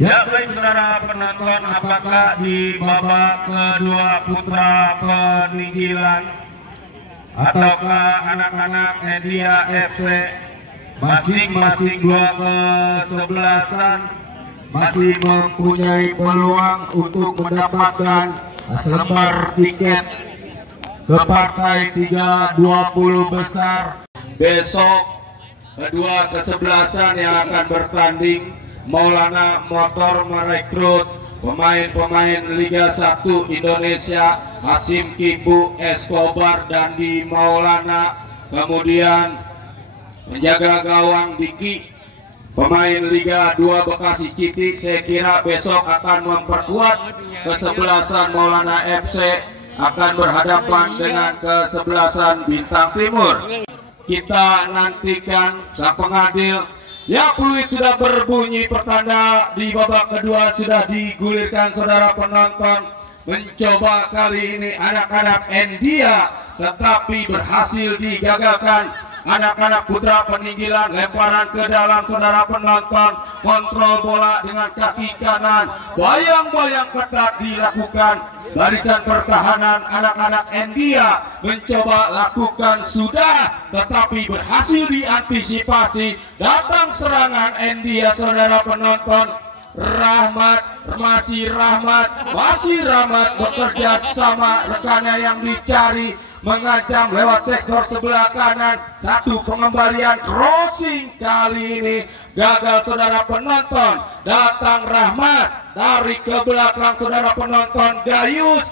Ya baik saudara penonton, apakah di babak kedua putra peninggilan ataukah anak-anak Endia FC masing-masing dua kesebelasan masih mempunyai peluang untuk mendapatkan selembar tiket ke partai 320 besar besok. Kedua kesebelasan yang akan bertanding, Maulana Motor merekrut pemain-pemain Liga 1 Indonesia, Hasim Kibu, Escobar, dan di Maulana. Kemudian penjaga gawang Diki, pemain Liga 2 Bekasi Citi. Saya kira besok akan memperkuat kesebelasan Maulana FC akan berhadapan dengan kesebelasan Bintang Timur. Kita nantikan sang pengadil. Ya, peluit sudah berbunyi, pertanda di babak kedua sudah digulirkan saudara penonton. Mencoba kali ini anak-anak Endia, tetapi berhasil digagalkan anak-anak putra peninggilan. Lemparan ke dalam saudara penonton, kontrol bola dengan kaki kanan, bayang-bayang ketat dilakukan. Barisan pertahanan anak-anak Endia mencoba lakukan sudah, tetapi berhasil diantisipasi. Datang serangan Endia saudara penonton. Masih Rahmat bekerja sama rekannya yang dicari, mengancam lewat sektor sebelah kanan. Satu pengembalian crossing kali ini gagal saudara penonton. Datang Rahmat, tarik ke belakang saudara penonton. Gayus,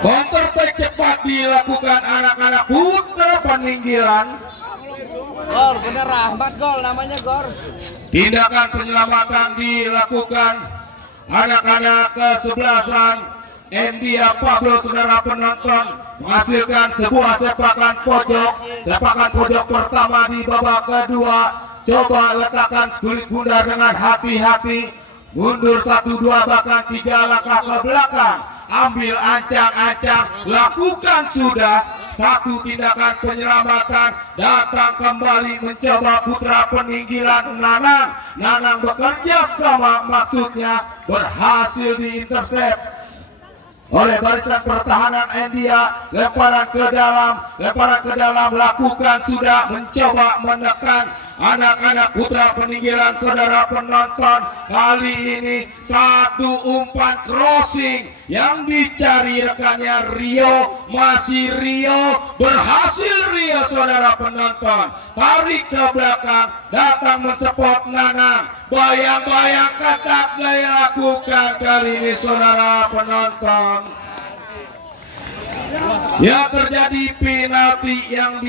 counter attack cepat dilakukan anak-anak putra peninggilan. Gol, bener Rahmat, gol namanya gol. Tindakan penyelamatan dilakukan anak-anak kesebelasan Endia Pablo saudara penonton, menghasilkan sebuah sepakan pojok pertama di babak kedua. Coba letakkan kulit bundar dengan hati-hati, mundur 1-2 bahkan 3 langkah ke belakang, ambil ancang-ancang, lakukan sudah. Satu tindakan penyelamatan, datang kembali mencoba putra peninggilan Nanang bekerja sama, maksudnya berhasil diintersep oleh barisan pertahanan Endia. Lemparan ke dalam, lakukan sudah, mencoba menekan anak-anak putra peninggilan saudara penonton. Kali ini satu umpan crossing yang dicari rekannya Rio, masih Rio, berhasil Rio saudara penonton, tarik ke belakang, datang mensupport Nanang, bayang-bayang ketat dilakukan kali ini saudara penonton. Ya, terjadi penalti yang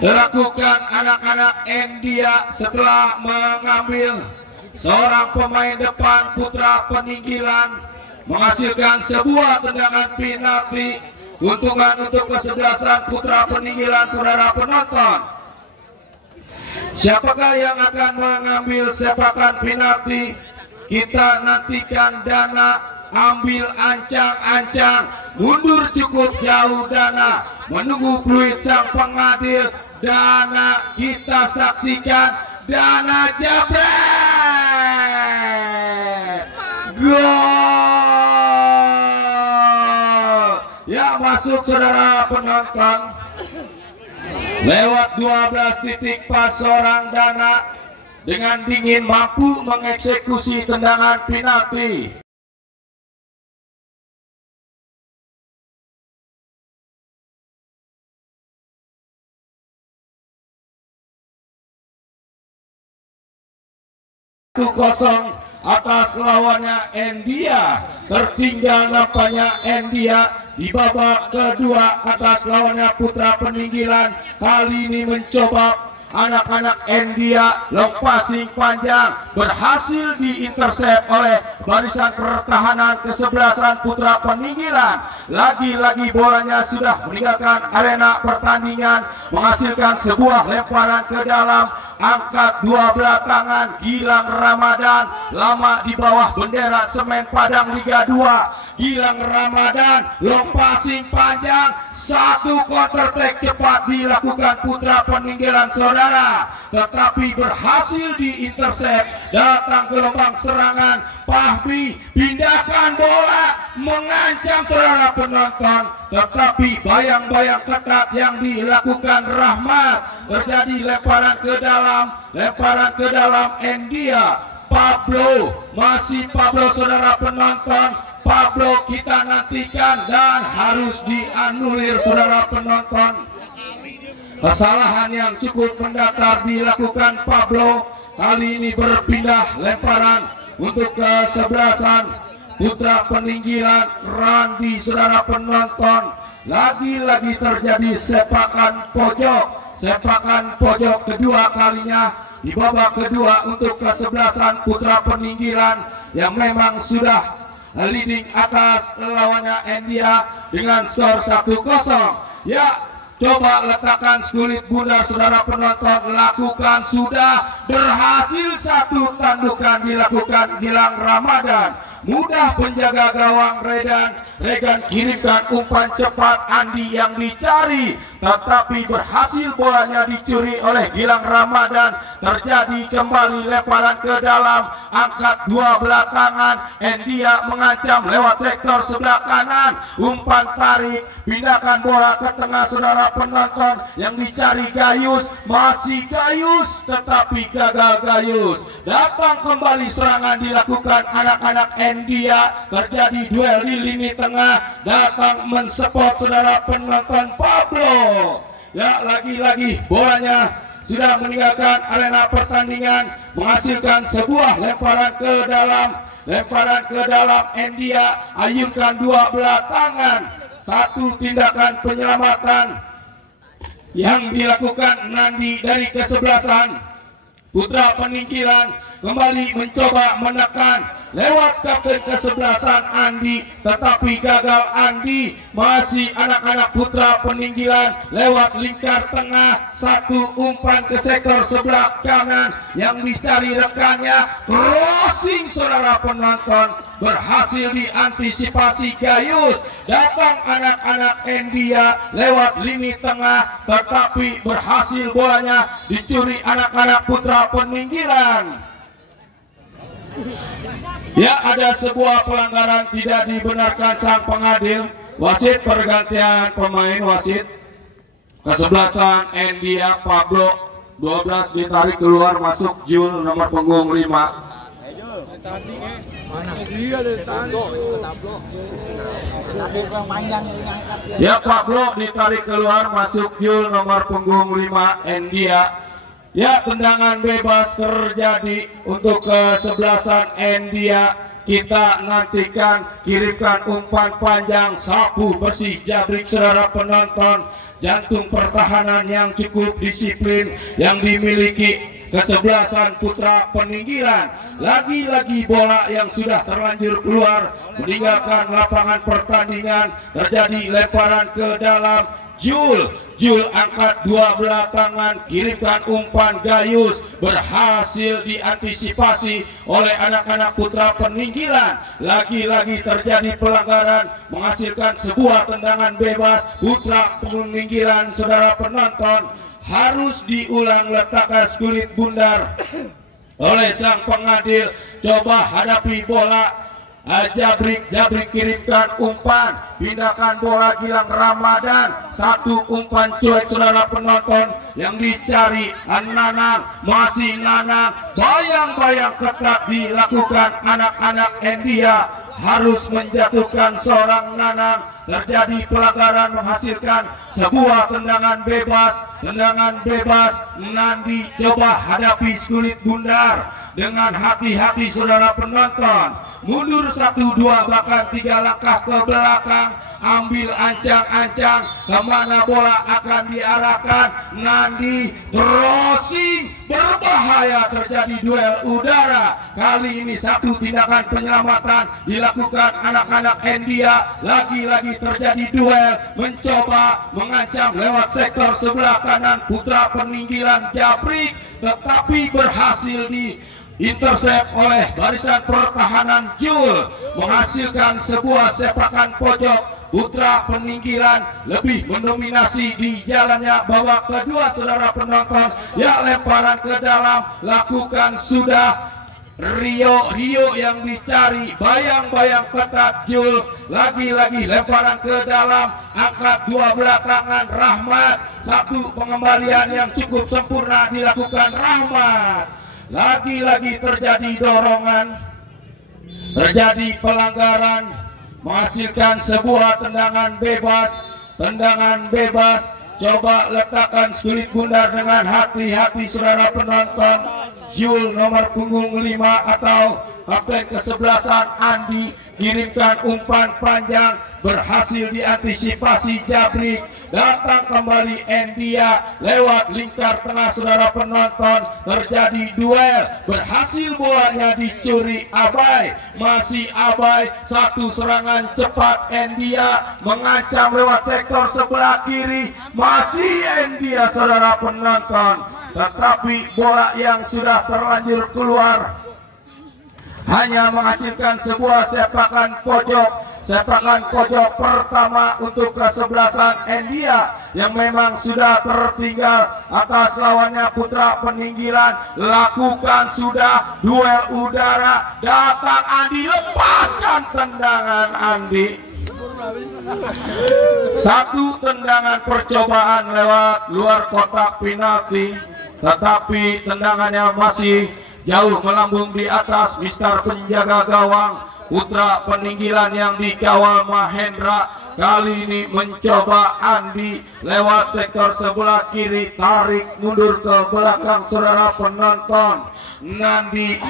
dilakukan anak-anak Endia setelah mengambil seorang pemain depan putra peninggilan, menghasilkan sebuah tendangan penalti. Keuntungan untuk kesebelasan putra peninggilan saudara penonton. Siapakah yang akan mengambil sepakan penalti? Kita nantikan. Dana ambil ancang-ancang, mundur cukup jauh Dana, menunggu fluid sang pengadil. Dana kita saksikan, Dana jabret, gol ya, masuk saudara penonton lewat 12 titik pas. Seorang Dana dengan dingin mampu mengeksekusi tendangan penalti. Kosong atas lawannya Endia. Tertinggal nampaknya Endia di babak kedua atas lawannya putra peninggilan. Kali ini mencoba anak-anak Endia long passing panjang, berhasil diintersep oleh barisan pertahanan kesebelasan Putra Peninggilan. Lagi-lagi bolanya sudah meninggalkan arena pertandingan, menghasilkan sebuah lemparan ke dalam. Angkat dua belah tangan Gilang Ramadan, lama di bawah bendera Semen Padang Liga 2. Gilang Ramadan long passing panjang, satu counter attack cepat dilakukan Putra Peninggilan saudara, tetapi berhasil diintersep. Datang gelombang serangan Fahmi, pindahkan bola, mengancam saudara penonton, tetapi bayang-bayang ketat yang dilakukan Rahmat. Terjadi lemparan ke dalam Endia. Pablo, masih Pablo saudara penonton. Pablo kita nantikan dan harus dianulir saudara penonton. Kesalahan yang cukup mendatar dilakukan Pablo. Kali ini berpindah lemparan untuk kesebelasan Putra Peninggilan Randi saudara penonton. Lagi-lagi terjadi sepakan pojok kedua kalinya di babak kedua untuk kesebelasan Putra Peninggilan yang memang sudah leading atas lawannya Endia dengan skor 1-0. Ya, coba letakkan skulit bundar saudara penonton, lakukan, sudah berhasil, satu tandukan dilakukan Gilang Ramadan. Mudah penjaga gawang Regan kirimkan umpan cepat Andi yang dicari, tetapi berhasil bolanya dicuri oleh Gilang Ramadan. Terjadi kembali lemparan ke dalam, angkat dua belah tangan, Endia mengancam lewat sektor sebelah kanan, umpan tarik, pindahkan bola ke tengah saudara penonton, yang dicari Gayus, masih Gayus tetapi gagal Gayus. Datang kembali serangan dilakukan anak-anak Endia, terjadi duel di lini tengah, datang mensupport saudara penonton Pablo. Ya, lagi-lagi bolanya sudah meninggalkan arena pertandingan, menghasilkan sebuah lemparan ke dalam Endia, ayunkan dua belah tangan, satu tindakan penyelamatan yang dilakukan Nandi dari kesebelasan Putra Peninggilan, kembali mencoba menekan lewat kapten kesebelasan Andi, tetapi gagal Andi. Masih anak-anak Putra Peninggilan lewat lingkar tengah, satu umpan ke sektor sebelah kanan yang dicari rekannya, crossing saudara penonton, berhasil diantisipasi Gayus. Datang anak-anak Endia lewat lini tengah, tetapi berhasil bolanya dicuri anak-anak Putra Peninggilan. Ya, ada sebuah pelanggaran tidak dibenarkan sang pengadil. Wasit pergantian pemain wasit. Kesebelasan Endia Pablo 12 ditarik keluar, masuk Jul nomor punggung 5. Ya, Pablo ditarik keluar, masuk Jul nomor punggung 5 Endia. Ya, tendangan bebas terjadi untuk kesebelasan Endia. Kita nantikan, kirimkan umpan panjang, sapu bersih Jabrik saudara penonton. Jantung pertahanan yang cukup disiplin yang dimiliki kesebelasan Putra Peninggilan. Lagi-lagi bola yang sudah terlanjur keluar meninggalkan lapangan pertandingan. Terjadi lemparan ke dalam. Jul angkat dua belah tangan, kirimkan umpan Gayus, berhasil diantisipasi oleh anak-anak Putra Peninggilan. Lagi-lagi terjadi pelanggaran, menghasilkan sebuah tendangan bebas Putra Peninggilan saudara penonton. Harus diulang letakkan skulit bundar oleh sang pengadil. Coba hadapi bola. Jabrik kirimkan umpan, pindahkan bola Gilang Ramadan, satu umpan cuek saudara penonton, yang dicari Nanang, masih Nanang, bayang-bayang ketat dilakukan anak-anak Endia, harus menjatuhkan seorang Nanang. Terjadi pelanggaran, menghasilkan sebuah tendangan bebas. Nandi coba hadapi skulit bundar. dengan hati-hati saudara penonton. Mundur 1-2 bahkan 3 langkah ke belakang. Ambil ancang-ancang kemana bola akan diarahkan. Nandi crossing, berbahaya, terjadi duel udara. Kali ini satu tindakan penyelamatan dilakukan anak-anak India. Lagi-lagi terjadi duel, mencoba mengancam lewat sektor sebelah kanan putra peninggilan Jabrik, tetapi berhasil di intercept oleh barisan pertahanan Jul, menghasilkan sebuah sepakan pojok. Putra peninggilan lebih mendominasi di jalannya babak kedua saudara penonton. Ya, lemparan ke dalam lakukan sudah Rio yang dicari, bayang-bayang ketat Jul. Lagi-lagi lemparan ke dalam, angkat 2 belakangan Rahmat. Satu pengembalian yang cukup sempurna dilakukan Rahmat. Lagi-lagi terjadi dorongan, terjadi pelanggaran, menghasilkan sebuah tendangan bebas. Coba letakkan sulit bundar dengan hati-hati saudara penonton. Jul nomor punggung 5 atau kapten kesebelasan Andi kirimkan umpan panjang, berhasil diantisipasi Jabrik. Datang kembali India lewat lingkar tengah saudara penonton. Terjadi duel, berhasil bolanya dicuri Abai. Masih Abai, satu serangan cepat India mengancam lewat sektor sebelah kiri. Masih India saudara penonton, tetapi bola yang sudah terlanjur keluar hanya menghasilkan sebuah sepakan pojok pertama untuk kesebelasan India yang memang sudah tertinggal atas lawannya putra peninggilan. Lakukan sudah duel udara, datang Andi, lepaskan tendangan Andi. Satu tendangan percobaan lewat luar kotak penalti, tetapi tendangannya masih jauh melambung di atas Mister penjaga gawang putra peninggilan yang dikawal Mahendra. Kali ini mencoba Andi lewat sektor sebelah kiri, tarik mundur ke belakang saudara penonton. Nandi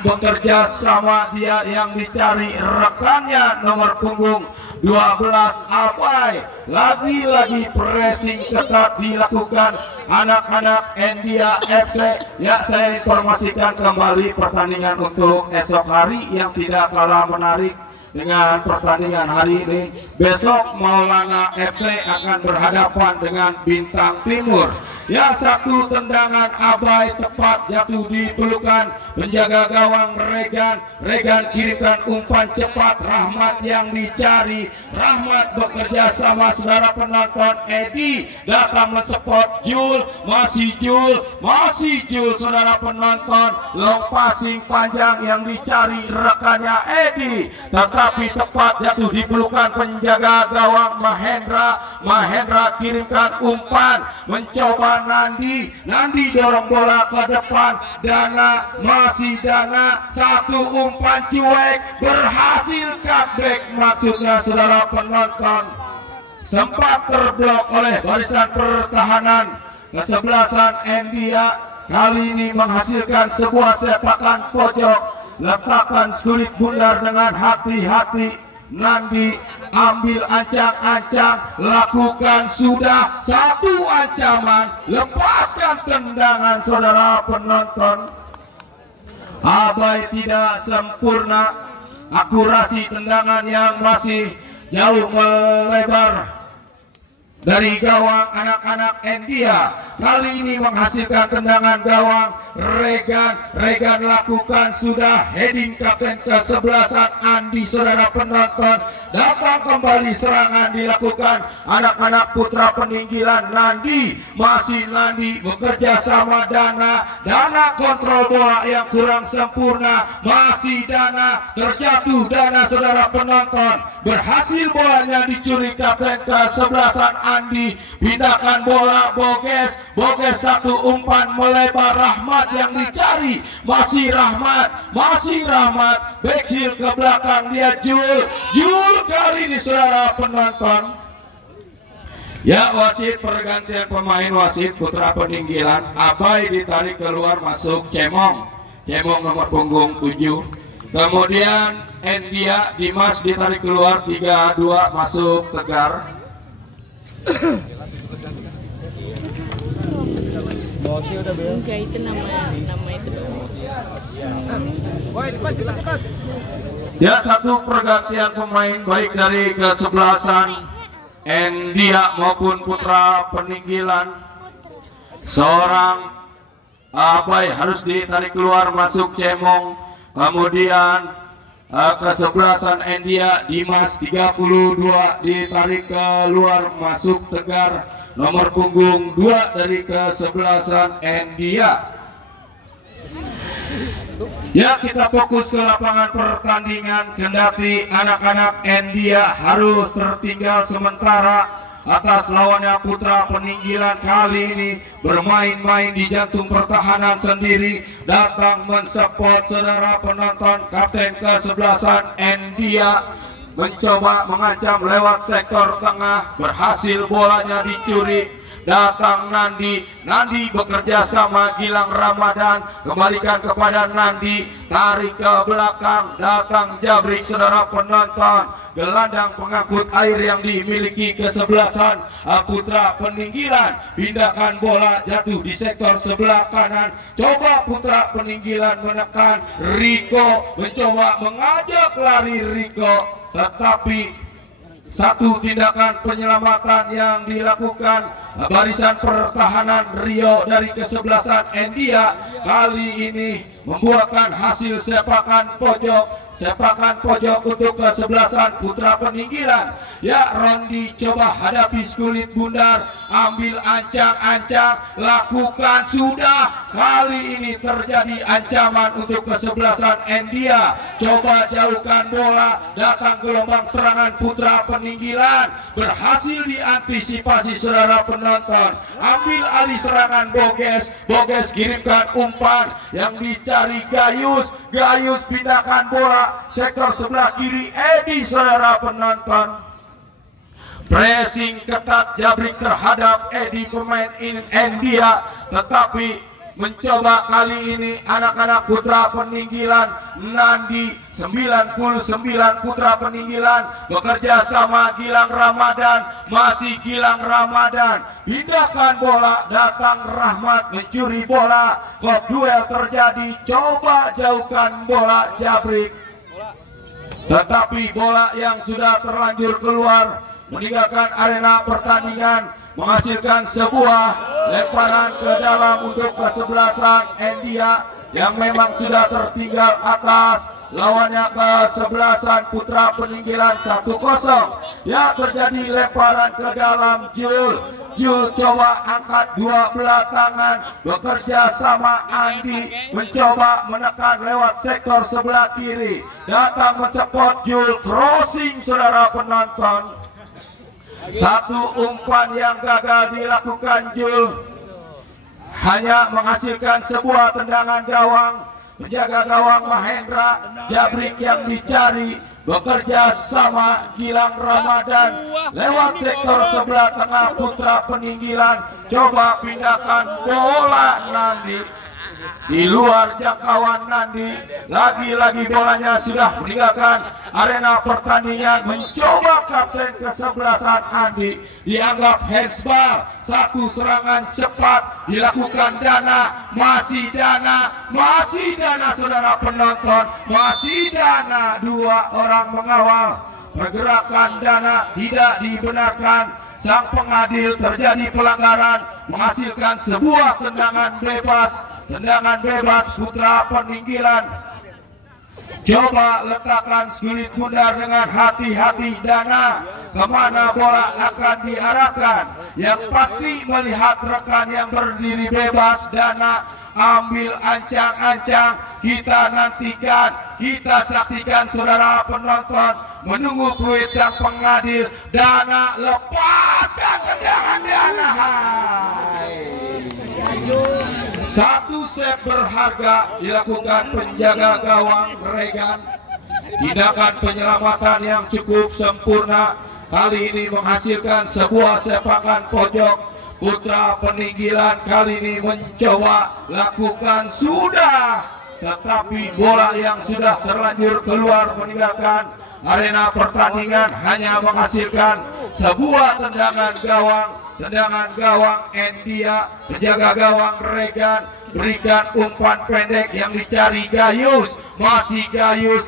bekerja sama, dia yang dicari rekannya nomor punggung 12 Abai. Lagi-lagi pressing ketat dilakukan anak-anak India FC. Ya, saya informasikan kembali pertandingan untuk esok hari yang tidak kalah menarik dengan pertandingan hari ini. Besok Maulana FC akan berhadapan dengan Bintang Timur. Ya, satu tendangan Abai tepat jatuh di pelukan penjaga gawang Regan kirimkan umpan cepat, Rahmat yang dicari. Rahmat bekerja sama saudara penonton. Edi datang mensupport Jul, masih Jul saudara penonton. Long passing panjang yang dicari rekannya Edi, tetapi tepat jatuh di pelukan penjaga gawang Mahendra kirimkan umpan, mencoba Nandi dorong bola ke depan. Masih Dana, satu umpan cuek, berhasil cutback maksudnya saudara penonton. Sempat terblok oleh barisan pertahanan kesebelasan India. Kali ini menghasilkan sebuah sepakan pojok. Letakkan sulit bundar dengan hati-hati. Nandi ambil ancang-ancang, lakukan sudah satu ancaman, lepaskan tendangan saudara penonton. Abai tidak sempurna, akurasi tendangan yang masih jauh melebar dari gawang anak-anak India. Kali ini menghasilkan tendangan gawang Regan lakukan sudah heading kapten kesebelasan Andi saudara penonton. Datang kembali serangan dilakukan anak-anak putra peninggilan Nandi. Masih Nandi bekerja sama Dana kontrol bola yang kurang sempurna. Masih Dana, terjatuh Dana saudara penonton. Berhasil bolanya dicuri kapten kesebelasan Andi. Pindahkan bola Boges satu umpan melebar, Rahmat yang dicari. Masih Rahmat backhill ke belakang, dia Jul kali ini saudara penonton. Ya, wasit pergantian pemain, wasit putra peninggilan. Abai ditarik keluar, masuk Cemong Cemong nomor punggung 7. Kemudian Endia Dimas ditarik keluar 3-2 masuk Tegar. Enggak, itu nama itu dong. Ya, satu pergantian pemain baik dari kesebelasan Endia maupun Putra Peninggilan. Seorang Abai harus ditarik keluar masuk Cemong. Kemudian kesebelasan Endia Dimas 32 ditarik keluar masuk Tegar. Nomor punggung 2 dari kesebelasan Endia. Ya, kita fokus ke lapangan pertandingan. Kendati anak-anak Endia harus tertinggal sementara atas lawannya Putra Peninggilan, kali ini bermain-main di jantung pertahanan sendiri, datang mensupport saudara penonton. Kapten kesebelasan Endia mencoba mengancam lewat sektor tengah, berhasil bolanya dicuri. Datang Nandi bekerja sama Gilang Ramadan, kembalikan kepada Nandi, tarik ke belakang, datang Jabrik saudara penonton. Gelandang pengangkut air yang dimiliki kesebelasan Putra Peninggilan, pindahkan bola jatuh di sektor sebelah kanan. Coba Putra Peninggilan menekan, Riko mencoba mengajak lari Riko, tetapi satu tindakan penyelamatan yang dilakukan barisan pertahanan Rio dari kesebelasan Endia kali ini membuahkan hasil sepakan pojok untuk kesebelasan Putra Peninggilan. Ya, Rondi coba hadapi kulit bundar, ambil ancang-ancang, lakukan sudah. Kali ini terjadi ancaman untuk kesebelasan Endia. Coba jauhkan bola, datang gelombang serangan Putra Peninggilan, berhasil diantisipasi saudara penonton. Ambil alih serangan Boges kirimkan umpan yang dicari Gayus pindahkan bola sektor sebelah kiri Edi saudara penonton. Pressing ketat Jabrik terhadap Edi pemain Endia, tetapi mencoba kali ini anak-anak Putra Peninggilan. Nandi 99 Putra Peninggilan bekerja sama Gilang Ramadan, masih Gilang Ramadan, pindahkan bola, datang Rahmat mencuri bola. Kok duel terjadi, coba jauhkan bola Jabrik, tetapi bola yang sudah terlanjur keluar meninggalkan arena pertandingan, menghasilkan sebuah lemparan ke dalam untuk kesebelasan Endia yang memang sudah tertinggal atas lawannya kesebelasan Putra Peninggilan 1-0. Ya, terjadi lemparan ke dalam. Jul coba angkat dua belah tangan, bekerja sama Andi, mencoba menekan lewat sektor sebelah kiri, datang mensupport Jul, crossing saudara penonton. Satu umpan yang gagal dilakukan Jul hanya menghasilkan sebuah tendangan gawang. Penjaga gawang Mahendra, Jabrik yang dicari, bekerja sama Gilang Ramadan lewat sektor sebelah tengah Putra Peninggilan. Coba pindahkan bola Nandi di luar jangkauan Nandi. Lagi-lagi bolanya sudah meninggalkan arena pertandingan. Mencoba kapten kesebelasan Andi, dianggap handsball. Satu serangan cepat dilakukan Dana, masih Dana saudara penonton, masih Dana, dua orang mengawal. Pergerakan Dana tidak dibenarkan. Sang pengadil, terjadi pelanggaran, menghasilkan sebuah tendangan bebas Putra Peninggilan. Coba letakkan kulit bundar dengan hati-hati Dana, kemana bola akan diarahkan. Yang pasti melihat rekan yang berdiri bebas. Dana ambil ancang-ancang, kita nantikan, kita saksikan saudara penonton, menunggu fluid sang pengadil. Dana lepaskan tendangan Dana. Satu set berharga dilakukan penjaga gawang Regan. Tindakan penyelamatan yang cukup sempurna kali ini menghasilkan sebuah sepakan pojok. Putra Peninggilan kali ini mencoba lakukan sudah, tetapi bola yang sudah terlanjur keluar meninggalkan arena pertandingan hanya menghasilkan sebuah tendangan gawang Endia, penjaga gawang Regan berikan umpan pendek yang dicari Gayus, masih Gayus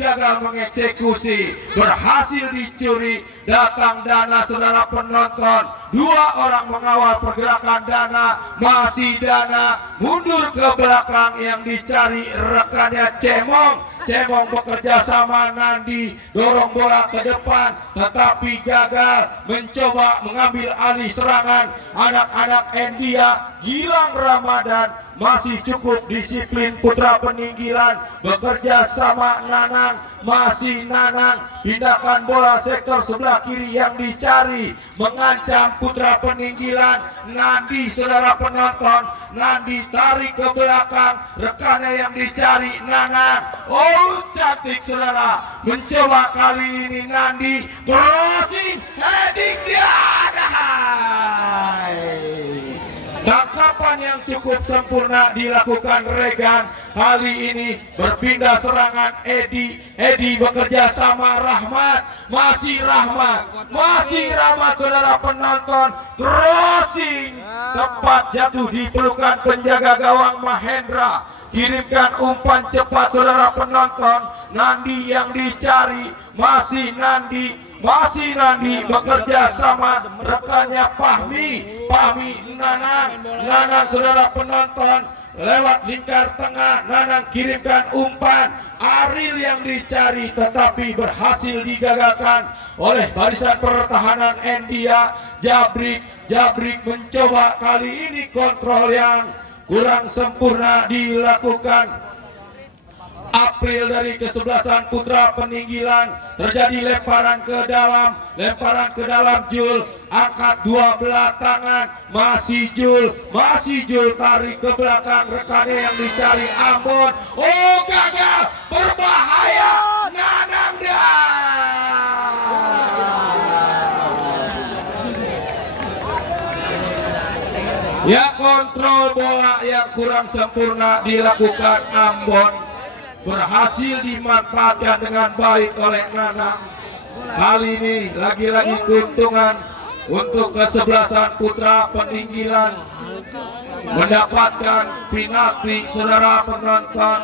gagal mengeksekusi, berhasil dicuri. Datang Dana, saudara penonton, dua orang mengawal pergerakan Dana, masih Dana mundur ke belakang yang dicari rekannya Cemong bekerja sama Nandi, dorong bola ke depan tetapi gagal, mencoba mengambil alih serangan anak-anak Endia. Gilang Ramadan masih cukup disiplin, Putra Peninggilan bekerja sama Nanang, masih Nanang pindahkan bola sektor sebelah kiri yang dicari, mengancam Putra Peninggilan. Nandi, saudara penonton, Nandi tarik ke belakang, rekannya yang dicari Nanang. Oh cantik saudara, mencoba kali ini Nandi, crossing, heading dia. Tangkapan yang cukup sempurna dilakukan Regan. Kali ini berpindah serangan Edi bekerja sama Rahmat, masih Rahmat saudara penonton, crossing tepat jatuh di pelukan penjaga gawang Mahendra. Kirimkan umpan cepat saudara penonton, Nandi yang dicari, masih Nandi bekerja sama rekannya Pahmi Nanang saudara penonton, lewat lingkar tengah Nanang kirimkan umpan, Aril yang dicari tetapi berhasil digagalkan oleh barisan pertahanan Endia. Jabrik mencoba, kali ini kontrol yang kurang sempurna dilakukan April dari kesebelasan Putra Peninggilan. Terjadi lemparan ke dalam Jul, angkat dua belah tangan, masih Jul tarik ke belakang rekannya yang dicari Ambon. Oh gagal, berbahaya, Nanang ya, kontrol bola yang kurang sempurna dilakukan Ambon, berhasil dimanfaatkan dengan baik oleh Nanang. Kali ini lagi-lagi keuntungan untuk kesebelasan Putra Peninggilan mendapatkan penalti saudara penonton.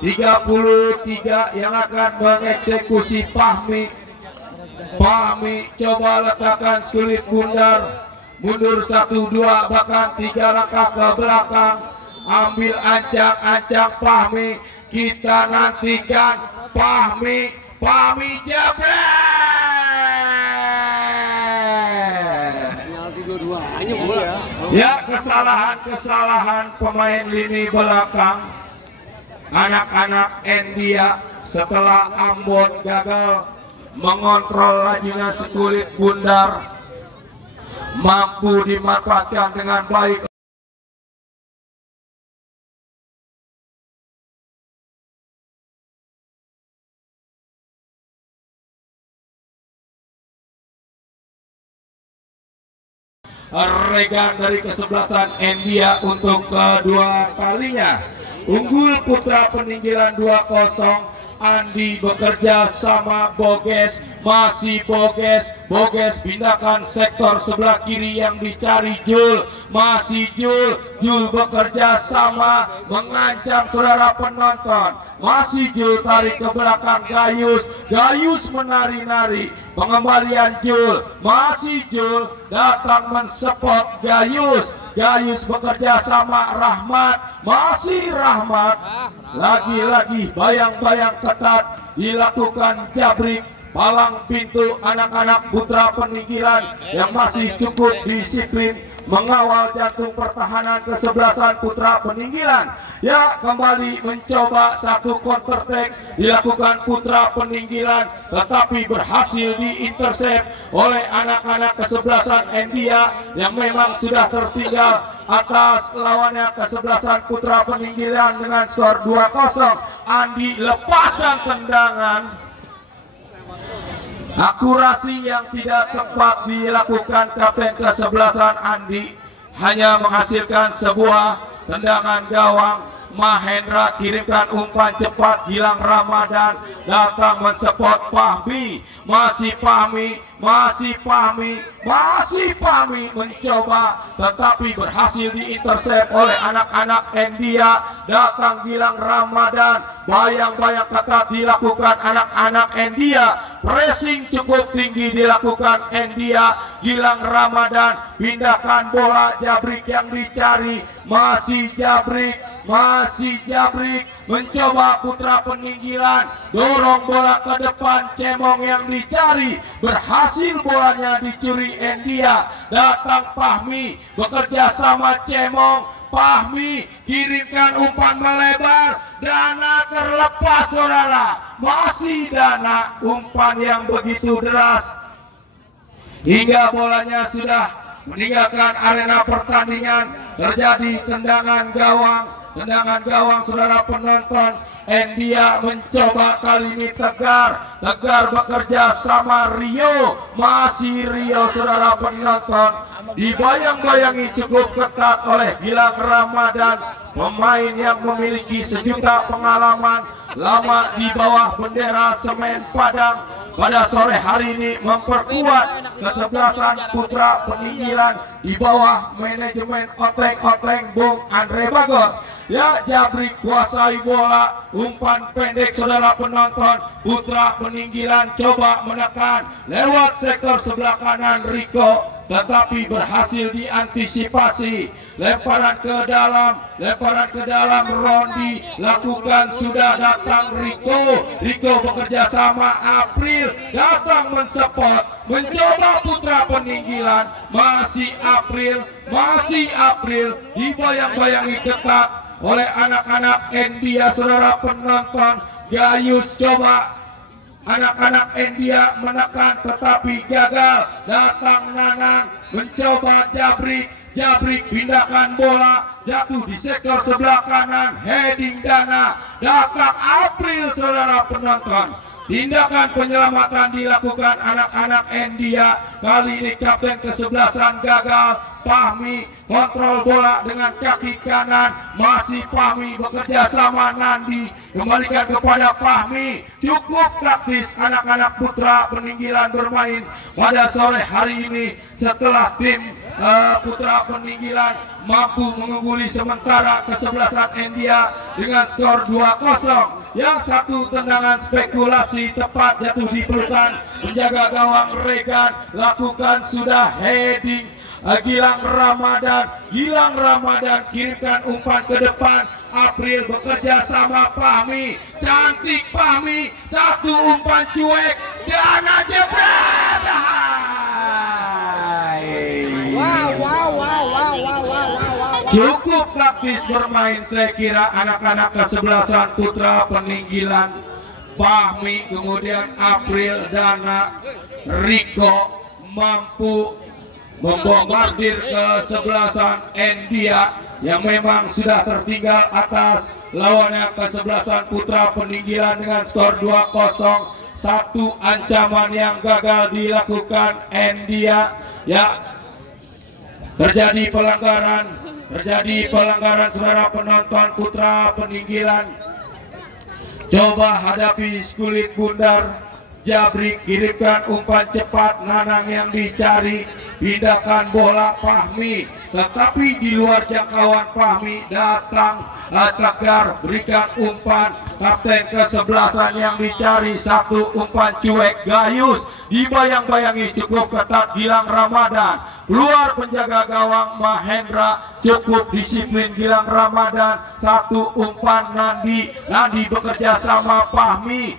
33 yang akan mengeksekusi Pahmi coba letakkan sulit bundar, mundur 1-2 bahkan 3 langkah ke belakang, ambil ancang Pahmi. Kita nantikan Pahmi jebret. Ya, kesalahan pemain lini belakang anak-anak Endia setelah Ambon gagal mengontrol lajunya sekulit bundar, mampu dimanfaatkan dengan baik Regan dari kesebelasan Endia untuk kedua kalinya. Unggul Putra Peninggilan 2-0. Andi bekerja sama Boges, masih Boges pindahkan sektor sebelah kiri yang dicari Jul, masih Jul bekerja sama mengancam saudara penonton, masih Jul tarik ke belakang Gayus menari-nari, pengembalian Jul, masih Jul datang mensupport Gayus bekerja sama Rahmat, masih Rahmat, lagi-lagi bayang-bayang ketat dilakukan Jabrik, palang pintu anak-anak Putra Peninggilan yang masih cukup disiplin mengawal jantung pertahanan kesebelasan Putra Peninggilan. Ya, kembali mencoba satu counter attack dilakukan Putra Peninggilan tetapi berhasil diintercept oleh anak-anak kesebelasan Endia yang memang sudah tertinggal atas lawannya kesebelasan Putra Peninggilan dengan skor 2-0. Andi lepaskan tendangan, akurasi yang tidak tepat dilakukan kapten kesebelasan Andi, hanya menghasilkan sebuah tendangan gawang, Mahendra kirimkan umpan cepat. Gilang Ramadan datang mensupport Fahmi. Masih Fahmi mencoba, tetapi berhasil diintersep oleh anak-anak India. Datang Gilang Ramadan, bayang-bayang ketat dilakukan anak-anak India. Pressing cukup tinggi dilakukan India. Gilang Ramadan pindahkan bola, Jabrik yang dicari. Masih Jabrik mencoba Putra Peninggilan, dorong bola ke depan, Cemong yang dicari, berhasil bolanya dicuri India. Datang Fahmi bekerja sama Cemong. Fahmi kirimkan umpan melebar, Dana terlepas saudara. Masih Dana, umpan yang begitu deras hingga bolanya sudah meninggalkan arena pertandingan. Terjadi tendangan gawang saudara penonton. India mencoba kali ini Tegar bekerja sama Rio. Masih Rio saudara penonton, dibayang-bayangi cukup ketat oleh Gilang Ramadan, pemain yang memiliki sejuta pengalaman, lama di bawah bendera Semen Padang. Pada sore hari ini memperkuat kesebelasan Putra Peninggilan di bawah manajemen Oteng Bung Andre Bagor. Ya, Jabrik kuasai bola, umpan pendek saudara penonton. Putra Peninggilan coba menekan lewat sektor sebelah kanan Riko, tetapi berhasil diantisipasi. Lemparan ke dalam Rondi lakukan, sudah datang Riko bekerja sama April, datang mensupport, mencoba Putra Peninggilan. Masih April dibayang-bayangi ketat oleh anak-anak India saudara penonton. Gayus coba, anak-anak India menekan tetapi gagal. Datang Nanang mencoba Jabrik pindahkan bola, jatuh di sektor sebelah kanan, heading Dana. Datang April saudara penonton. Tindakan penyelamatan dilakukan anak-anak India. Kali ini kapten kesebelasan gagal. Fahmi kontrol bola dengan kaki kanan. Masih Fahmi bekerja sama Nandi. Kembalikan kepada Fahmi. Cukup taktis anak-anak Putra Peninggilan bermain pada sore hari ini setelah tim Putra Peninggilan mampu mengungguli sementara kesebelasan India dengan skor 2-0. Yang satu tendangan spekulasi tepat jatuh di pelukan penjaga gawang Regan, lakukan sudah heading. Gilang Ramadan kirimkan umpan ke depan. April bekerja sama Fahmi, cantik Fahmi, satu umpan cuek, Dana jebret. Cukup taktis bermain saya kira anak-anak kesebelasan Putra Peninggilan. Fahmi, kemudian April, Dana, Riko mampu membombardir kesebelasan India yang memang sudah tertinggal atas lawannya kesebelasan Putra Peninggilan dengan skor 2-0. Satu ancaman yang gagal dilakukan India. Ya, terjadi pelanggaran saudara penonton. Putra Peninggilan coba hadapi kulit bundar. Jabrik kirimkan umpan cepat, Nanang yang dicari, pindahkan bola Fahmi, tetapi di luar jangkauan Fahmi. Datang Tegar berikan umpan, kapten kesebelasan yang dicari, satu umpan cuek. Gayus dibayang-bayangi cukup ketat Gilang Ramadan. Keluar penjaga gawang Mahendra, cukup disiplin Gilang Ramadan. Satu umpan Nandi bekerja sama Fahmi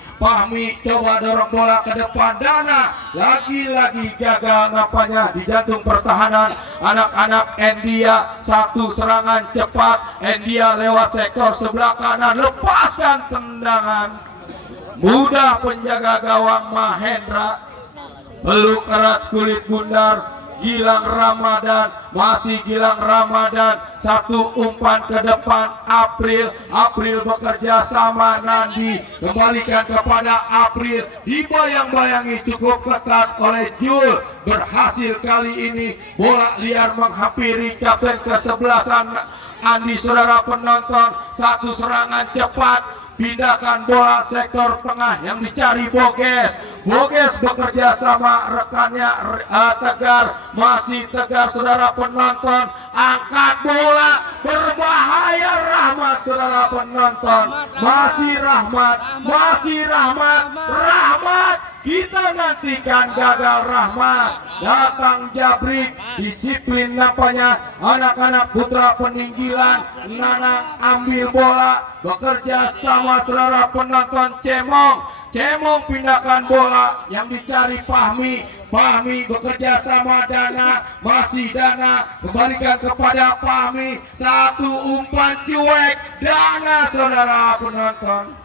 coba dorong bola ke depan. Dana lagi-lagi gagal nampaknya di jantung pertahanan anak-anak India. Satu serangan cepat India lewat sektor sebelah kanan, lepaskan tendangan mudah penjaga gawang Mahendra. Peluk erat kulit bundar. Gilang Ramadan, masih Gilang Ramadan, satu umpan ke depan April bekerja sama Nandi, kembalikan kepada April, dibayang-bayangi cukup ketat oleh Jul, berhasil kali ini bola liar menghampiri kapten kesebelasan Andi. Saudara penonton, satu serangan cepat, pindahkan bola sektor tengah yang dicari Boges bekerja sama rekannya Tegar, masih Tegar. Saudara penonton, angkat bola berbahaya, Rahmat. Saudara penonton, masih Rahmat, kita nantikan gagal Rahmat, datang Jabrik, disiplin nampaknya anak-anak Putra Peninggilan. Nanang ambil bola, bekerja sama saudara penonton. Cemong pindahkan bola yang dicari Fahmi bekerja sama Dana, masih Dana, kembalikan kepada Fahmi, satu umpan cuek, Dana. Saudara penonton,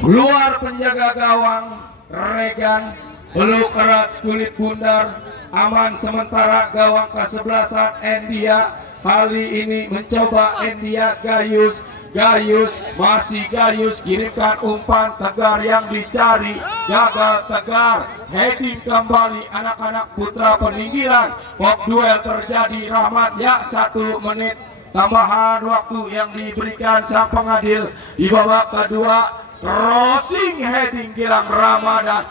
keluar penjaga gawang Regan, peluk erat kulit bundar, aman sementara gawang kesebelasan Endia. Kali ini mencoba Endia Gayus, masih Gayus, kirimkan umpan, Tegar yang dicari, gagal Tegar, heading kembali anak-anak Putra Peninggilan. Pop duel terjadi, Rahmat, ya 1 menit tambahan waktu yang diberikan sang pengadil di babak kedua. Crossing heading Gilang Ramadan,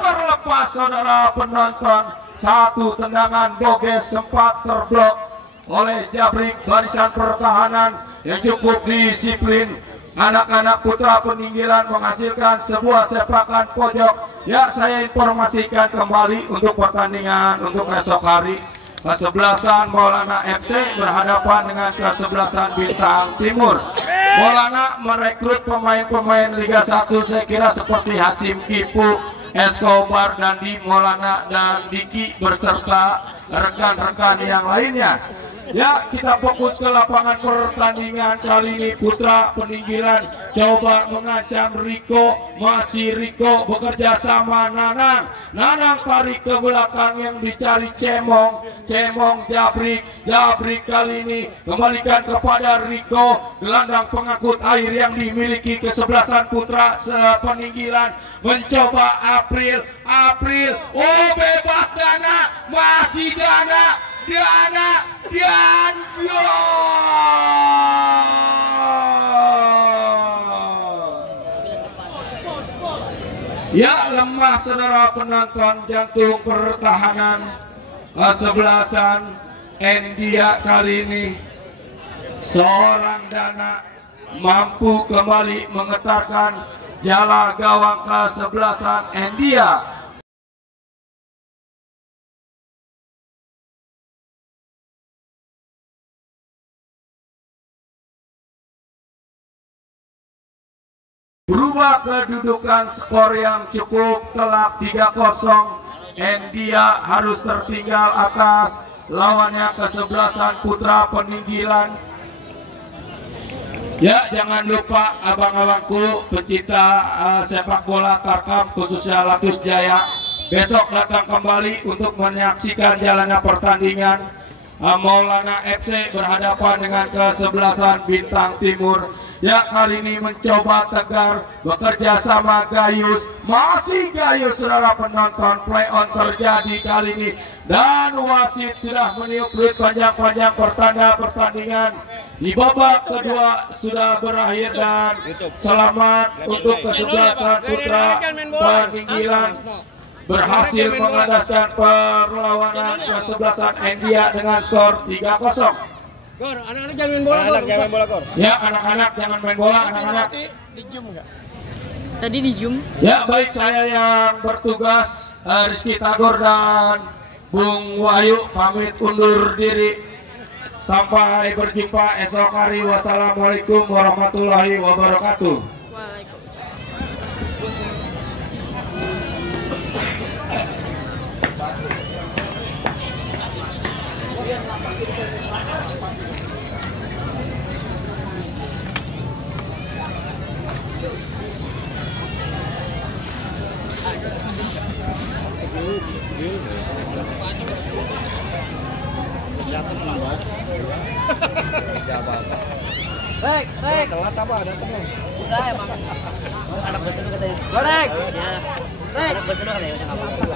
terlepas saudara penonton, satu tendangan Boges sempat terblok oleh Jabrik. Barisan pertahanan yang cukup disiplin anak-anak Putra Peninggilan menghasilkan sebuah sepakan pojok. Ya, saya informasikan kembali untuk pertandingan untuk esok hari. Kesebelasan Maulana FC berhadapan dengan kesebelasan Bintang Timur. Maulana merekrut pemain-pemain Liga 1, saya kira seperti Hasim Kipu, Escobar, Dandi Maulana, dan Diki beserta rekan-rekan yang lainnya. Ya, kita fokus ke lapangan pertandingan kali ini. Putra Peninggilan coba mengancam Riko, masih Riko bekerja sama Nanang tarik ke belakang yang dicari Cemong Jabrik kali ini kembalikan kepada Riko, gelandang pengangkut air yang dimiliki kesebelasan Putra Peninggilan, mencoba April, bebas Dana, masih Dana, ya, lemah saudara penonton, jantung pertahanan kesebelasan Endia kali ini. Seorang Dana mampu kembali menggetarkan jala gawang kesebelasan Endia. Berubah kedudukan skor yang cukup telak 3-0. Endia harus tertinggal atas lawannya kesebelasan Putra Peninggilan. Ya, jangan lupa abang-abangku pecinta sepak bola Tarkam, khususnya Latus Jaya, besok datang kembali untuk menyaksikan jalannya pertandingan Maulana FC berhadapan dengan kesebelasan Bintang Timur. Ya, kali ini mencoba Tegar bekerja sama Gayus, masih Gayus saudara penonton. Play on terjadi kali ini dan wasit sudah meniup peluit panjang-panjang pertanda pertandingan di babak kedua sudah berakhir dan selamat untuk kesebelasan Putra Peninggilan berhasil mengandaskan perlawanan kesebelasan Endia dengan skor 3-0. Gor, anak-anak jangan main bola, jangan bola, Gor. Ya, anak-anak jangan main bola, anak-anak. Di zoom enggak? Tadi di zoom. Ya, baik, saya yang bertugas Rizky Tagor dan Bung Wahyu pamit undur diri. Sampai berjumpa esok hari. Wassalamualaikum warahmatullahi wabarakatuh. Waalaikumsalam. Rek. Telat apa ada teman? Udah emang. Anak bos dulu katanya. Gorek. Ya. Rek. Anak bos dulu katanya udah enggak apa-apa.